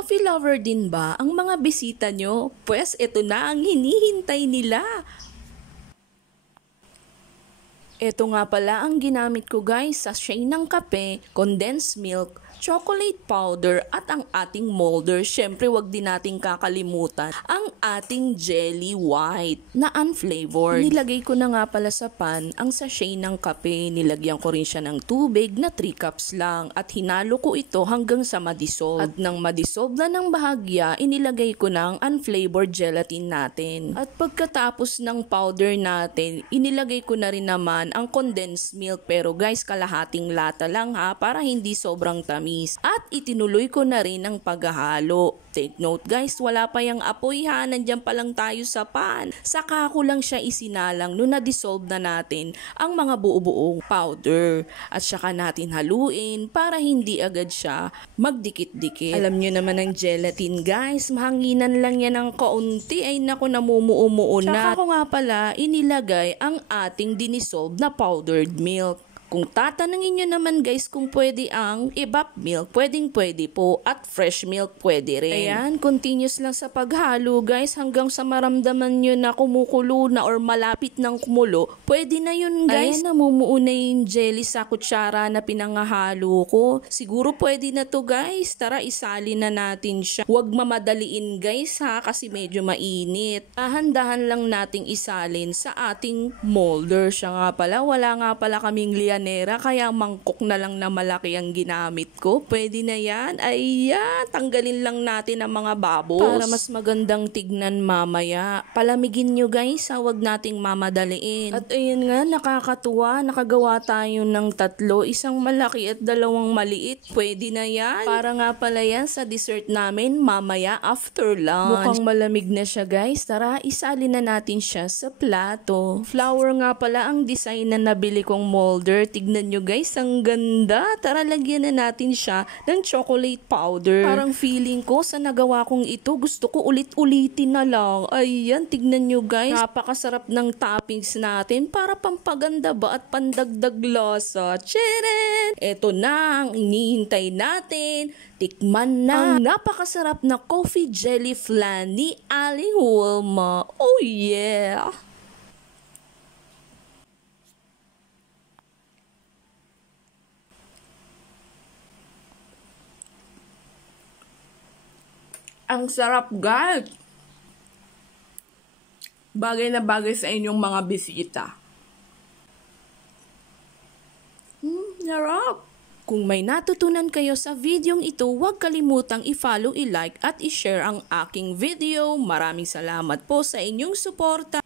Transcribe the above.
Coffee lover din ba ang mga bisita nyo? Pwes ito na ang hinihintay nila. Ito nga pala ang ginamit ko guys, sachet ng kape, condensed milk, chocolate powder at ang ating molder. Syempre wag din nating kakalimutan ang ating jelly white na unflavored. Nilagay ko na nga pala sa pan ang sachet ng kape. Nilagyan ko rin siya ng tubig na 3 cups lang at hinalo ko ito hanggang sa madissolve. At nang madissolve na ng bahagya, inilagay ko na ang unflavored gelatin natin. At pagkatapos ng powder natin, inilagay ko na rin naman ang condensed milk, pero guys kalahating lata lang ha para hindi sobrang tamis. At itinuloy ko na rin ang paghahalo. Take note guys, wala pa yung apoy ha, nandyan pa lang tayo sa pan. Saka ko lang siya isinalang nung na-dissolve na natin ang mga buo-buong powder. At saka natin haluin para hindi agad siya magdikit-dikit. Alam nyo naman ang gelatin guys, mahanginan lang yan ng kaunti ay naku namumuo-muo na. Saka ko nga pala inilagay ang ating dinisolve na powdered milk. Kung tatanungin nyo naman guys kung pwede ang evap milk, pwedeng-pwede po at fresh milk pwede rin. Ayan, continuous lang sa paghalo guys hanggang sa maramdaman nyo na kumukulo na or malapit ng kumulo. Pwede na yun guys. Ayan, namumuo na yung jelly sa kutsara na pinangahalo ko. Siguro pwede na to guys. Tara, isalin na natin siya. Huwag mamadaliin guys ha kasi medyo mainit. Dahan-dahan lang nating isalin sa ating molder. Siya nga pala, wala nga pala kaming kaya mangkok na lang na malaki ang ginamit ko. Pwede na yan. Ayan, tanggalin lang natin ang mga babos para mas magandang tignan mamaya. Palamigin nyo guys, huwag nating mamadaliin. At ayun nga, nakakatuwa. Nakagawa tayo ng 3, isang malaki at 2 maliit. Pwede na yan. Para nga pala yan sa dessert namin mamaya after lunch. Mukhang malamig na siya guys. Tara, isalin na natin siya sa plato. Flower nga pala ang design na nabili kong molder. Tignan nyo guys, ang ganda. Tara, lagyan na natin siya ng chocolate powder. Parang feeling ko sa nagawa kong ito, gusto ko ulit-ulitin na lang. Ayan, tignan nyo guys. Napakasarap ng toppings natin para pampaganda ba at pandagdag lasa. Tcharan! Ito na ang inihintay natin. Tikman na ang napakasarap na coffee jelly flan ni Aling Wilma. Oh yeah! Ang sarap guys. Bagay na bagay sa inyong mga bisita. Sarap. Kung may natutunan kayo sa videong ito, huwag kalimutang i-follow, i-like at i-share ang aking video. Maraming salamat po sa inyong suporta.